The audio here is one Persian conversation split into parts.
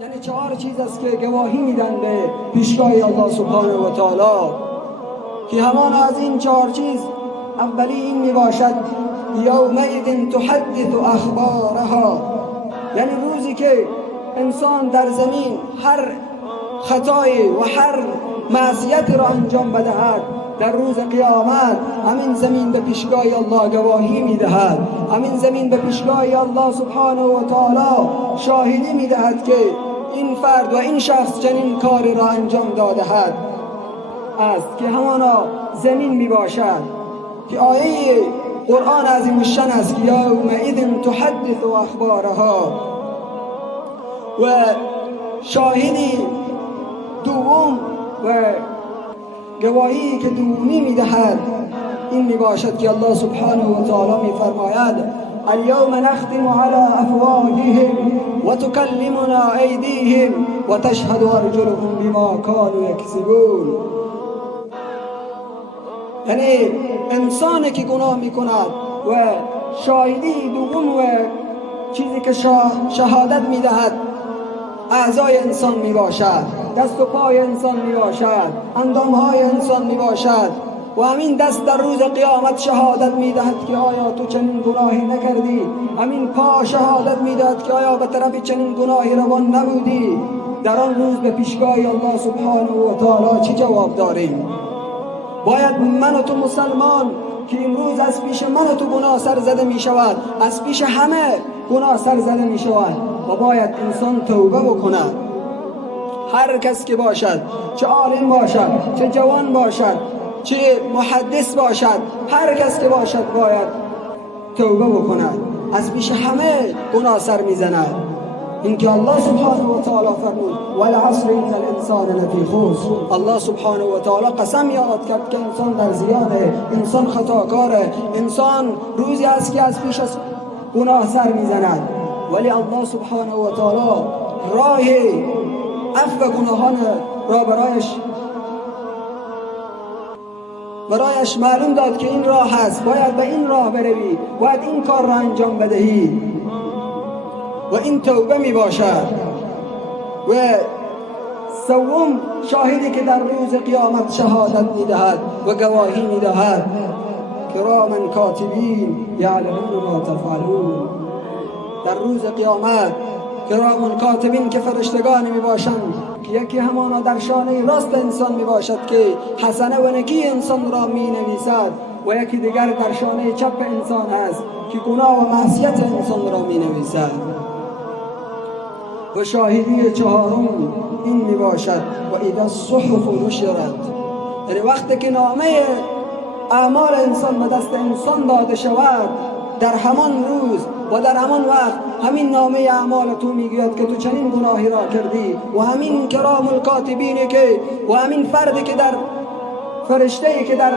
یعنی 4 چیز است که گواهی میدن به پیشگاه الله سبحانه و تعالی، که همان از این 4 چیز اولی این میباشد یومئذ تحدث اخبارها، یعنی روزی که انسان در زمین هر خطایی و هر معصیت را انجام بدهد، در روز قیامت همین زمین به پیشگاه الله گواهی میدهد، همین زمین به پیشگاه الله سبحانه و تعالی شاهدی میدهد که این فرد و این شخص چنین کاری را انجام داده است، که همانا زمین میباشد که آیه قرآن عظیم الشأن است که یومئذ تحدث اخبارها. و شاهدی دوم و گواهی که دومی میدهد این میباشد که الله سبحانه و تعالی میفرماید اليوم نختم على افواههم وتكلمنا ایدیهم وتشهد ارجلهم بما كانوا یکسبون. یعنی انسانی که گناه میکند و شاهدی دوم و چیزی که شهادت میدهد اعضای انسان میباشد، دست و پای انسان میباشد، اندامهای انسان میباشد، و همین دست در روز قیامت شهادت میدهد که آیا تو چنین گناهی نکردی، همین پا شهادت میدهد که آیا به طرف چنین گناهی روان نبودی. در آن روز به پیشگاه الله سبحانه و تعالی چه جواب داریم؟ باید من و تو مسلمان که امروز از پیش من و تو گناه سر زده می شود، از پیش همه گناه سر زده می شود، و باید انسان توبه بکند. هر کس که باشد، چه عالم باشد، چه جوان باشد، چه محدث باشد، هر کس که باشد باید توبه بکند. از پیش همه گناه سر می زند. اینکه الله سبحانه و تعالی فرمود والعصر ان الانسان لفی خسر. الله سبحانه و تعالی قسم یاد کرد که انسان در زیانه، انسان خطاکاره، انسان روزی است که از پیش از گناه سر میزند، ولی الله سبحانه و تعالی راه عفو گناهان را برایش معلوم داد که این راه هست، باید به این راه بروی، باید این کار را انجام بدهی، و این توبه می باشد. و سوم شاهدی که در روز قیامت شهادت می دهد و گواهی می دهد کراما کاتبین یعلمون ما تفعلون. در روز قیامت کراما کاتبین که فرشتگانی می باشند که یکی همانا در شانه راست انسان می باشد که حسنه و نکی انسان را می نویسد، و یکی دیگر در شانه چپ انسان است که گناه و معصیت انسان را می نویسد. و شاهدی چهارم این می باشد و اذا الصحف نشرت، یعنی وقتی که نامه اعمال انسان به دست انسان داده شود، در همان روز و در همان وقت همین نامه اعمال تو میگوید که تو چنین گناهی را کردی، و همین کرام الکاتبینی که و همین فردی که در فرشته‌ای که در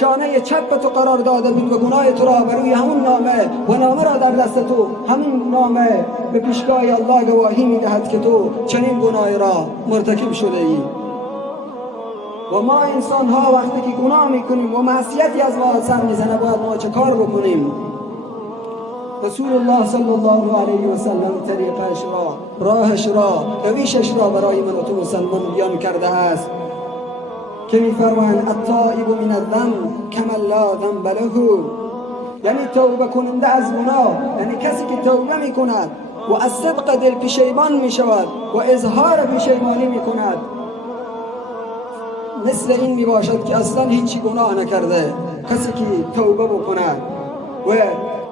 شانه چپ تو قرار داده بود و گناه تو را بروی همون نامه و نامه را در دست تو، همین نامه به پیشگاه الله گواهی میدهد که تو چنین گناه را مرتکب شده ای. و ما انسان ها وقتی که گناه میکنیم و معصیتی از ما سر میزنه، باید ما چه کار بکنیم؟ رسول الله صلی الله علیه و سلم طریقش را، راهش را، رویشش را برای من و تو مسلمان بیان کرده است که می‌فرمایند التائب من الذنب کمن لا ذنب له، یعنی توبه کننده از گناه، یعنی کسی که توبه میکند و از صدق دل پشیمان میشود و اظهار پشیمانی میکند، مثل این میباشد که اصلا هیچی گناه نکرده. کسی که توبه بکند و